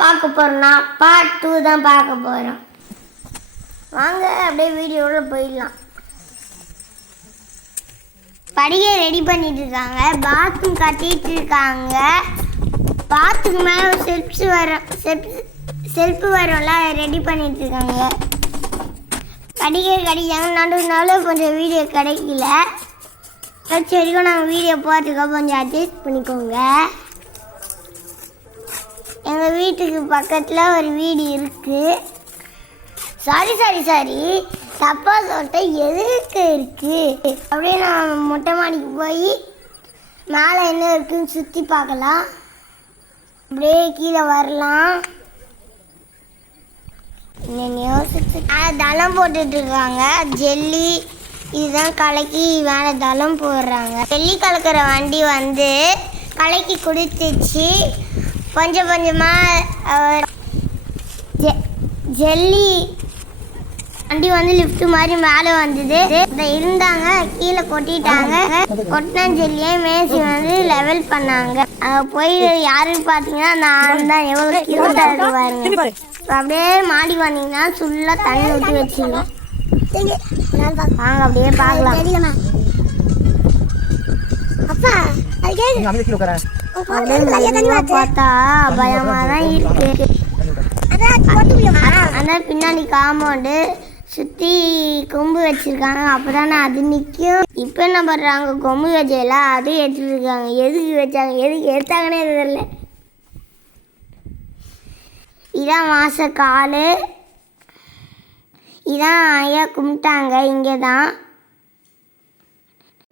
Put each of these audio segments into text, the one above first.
பார்க்க போகிறோம்னா part two தான் பார்க்க போகிறோம் வாங்க அப்படியே வீடியோவில் போயிடலாம். படிகை ரெடி பண்ணிட்டு இருக்காங்க. பாத்ரூம் கட்டிட்டு இருக்காங்க. பாத்துக்கு மேலே செல்ஃப்ஸ் வரும் செல்ஃப் செல்ஃபு வரும்ல ரெடி பண்ணிட்டு இருக்காங்க. படிகை கிடைக்காங்க நடுவு கொஞ்சம் வீடியோ கிடைக்கல. கட்சி வரைக்கும் நாங்கள் வீடியோ போகிறதுக்கு கொஞ்சம் அட்ஜஸ்ட் பண்ணிக்கோங்க. எங்கள் வீட்டுக்கு பக்கத்தில் ஒரு வீடு இருக்குது சாரி சாரி சாரி தப்பாக சொல்லிட்டேன் எதுக்கு இருக்குது அப்படியே நான் மொட்டை மாடிக்கு போய் மேலே என்ன இருக்குன்னு சுற்றி பார்க்கலாம். அப்படியே கீழே வரலாம். யோசிச்சு தளம் போட்டுட்ருக்காங்க ஜெல்லி இதுதான் கலக்கி மேலே தளம் போடுறாங்க. ஜெல்லி கலக்கிற வண்டி வந்து கலக்கி கொடுத்துச்சு கொஞ்சம் கொஞ்சமாக ஜெ- ஜெல்லி வண்டி வந்து லிஃப்ட் மாதிரி மேலே வந்தது. இருந்தாங்க கீழே கொட்டிட்டாங்க. கொட்டின ஜெல்லியை மேசி வந்து லெவல் பண்ணாங்க. அங்கே போய் யாருன்னு பார்த்தீங்கன்னா நான் தான். எவ்வளோ கியூட்டாக இருக்கு பாருங்க அப்படியே மாடி வந்தீங்கன்னா ஃபுல்லாக தண்ணி ஊற்றி வச்சிருக்கோம் வாங்க அப்படியே பார்க்கலாம். அப்பா. கீழே உட்கார. பார்த்தா பயமா தான் இருக்கு. பின்னாடி காம்பவுண்டு சுற்றி கொம்பு வச்சிருக்காங்க. அப்பதானே அது நிற்கும் இப்போ என்ன பண்ணுறாங்க கொம்பு வச்சல அது எடுத்துட்டு இருக்காங்க. எதுக்கு வச்சாங்க? எதுக்கு எடுத்தாங்கன்னே தெரியல. இதான் மாச கால். இதான் ஐயா கும்பிட்டாங்க. இங்கே தான்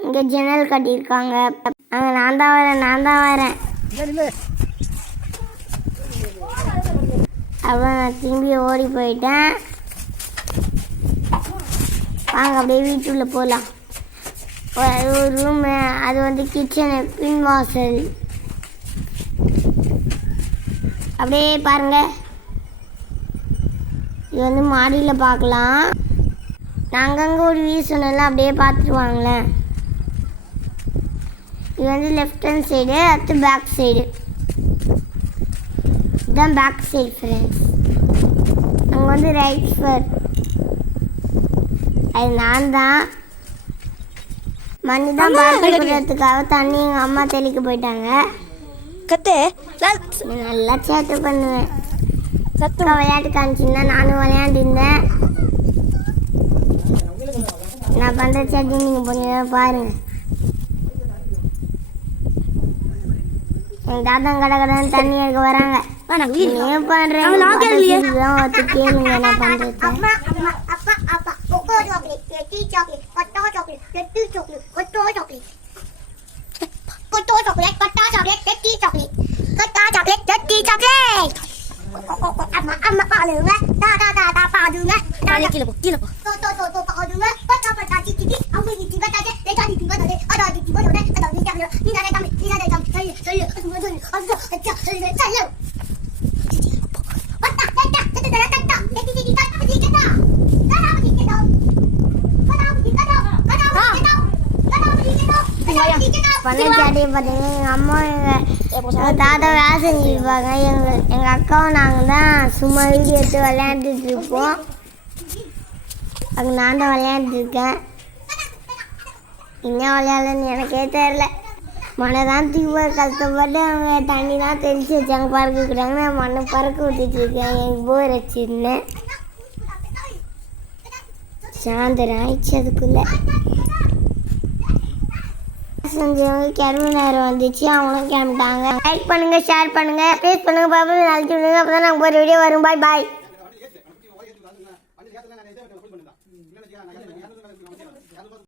இங்கே ஜன்னல் கட்டியிருக்காங்க. அங்கே நான் தான் வரேன் நான் தான் வரேன். அப்புறம் நான் திரும்பி ஓடி போயிட்டேன். வாங்க அப்படியே வீட்டுக்குள்ளே போகலாம் ஒரு ஒரு ரூமு அது வந்து கிச்சனு பின் வாசல். அப்படியே பாருங்க. இது வந்து மாடியில் பார்க்கலாம். நாங்கள் அங்கே ஒரு வீடு சொன்னல அப்படியே பார்த்துட்டு வாங்களேன். இது வந்து லெஃப்ட் ஹேண்ட் சைடு அடுத்து பேக் சைடு இதுதான் பேக் சைடு ஃப்ரெண்ட்ஸ் அங்கே வந்து ரைட் ஃபர் அது நான் தான் மண்ணு தான் பார்த்துக்கிறதுக்காக தண்ணி எங்கள் அம்மா தெளிக்க போயிட்டாங்க. கத்து நல்லா சேட்டை பண்ணுவேன் அக்கா விளையாட்டு காமிச்சிருந்தா நானும் விளையாண்டுருந்தேன் நான் பண்ணுற சேட்டை நீங்கள் கொஞ்சம் பாருங்க. தாத்தா கடை கடன் தண்ணி எடுக்க வராங்க. ஏன் பண்றேன் கேளுங்க நான் பண்றது? அப்பா அம்மா அப்பா அப்பா கொக்கோ சாக்லேட் டெட்டி சாக்லேட் பட்டா சாக்லேட் டெட்டி சாக்லேட் கொட்டோ சாக்லேட் கொட்டோ சாக்லேட் பட்டா சாக்லேட் டெட்டி சாக்லேட் கொட்டா சாக்லேட் டெட்டி சாக்லேட் அம்மா அம்மா பாருங்க தா தா தா தா பாருங்க நாளைக்கு கீழே போ கீழே போ தோ தோ தோ தோ பாருங்க பட்டா பட்டா டி டி டி அவங்க டி டி பட்டா டே டா டி டி பட்டா டே அதா டி டி பட்டா டே அதா டி டி நீ டா டா நீ டா டா சொல்லு சொல்லு சொல்லு சொல்லு அச்சா அச்சா சொல்லு சொல்லு பட்டா டட்டா டட்டா டட்டா டெட்டி டி டி டட்டா டி டட்டா டட்டா டி டட்டா டட்டா டி டட்டா டட்டா டி டட்டா டட்டா டி டட்டா டட்டா டி டட்டா பார்த்தீங்கன்னா எங்கள் அம்மா எங்கள் தாத்தா வேலை செஞ்சுருப்பாங்க. எங்கள் எங்கள் அக்காவும் நாங்கள் தான் சும்மா வீடியோ எடுத்து விளையாண்டுட்டு இருப்போம். அங்கே நான் தான் விளையாண்டுருக்கேன் என்ன விளையாடலன்னு எனக்கே தெரில மழை தான் தீவிர கஷ்டப்பட்டு அவங்க தண்ணி தான் தெளித்து வச்சாங்க. பறக்க விட்டுறாங்க நான் மண்ணை பறக்க விட்டுட்டு இருக்கேன். எனக்கு போர் வச்சிருந்தேன் சாயந்தரம் ஆயிடுச்சு அதுக்குள்ளே. செஞ்சவங்க கிளம்பு நேரம் வந்துச்சு. அவங்களும் கிளம்பிட்டாங்க. லைக் பண்ணுங்கள் ஷேர் பண்ணுங்கள் ப்ளீஸ் பண்ணுங்கள் பாபு. நாளைக்கு விடுங்க. அப்போ தான் நாங்கள் ஒரு வீடியோ வரும். பாய் பாய்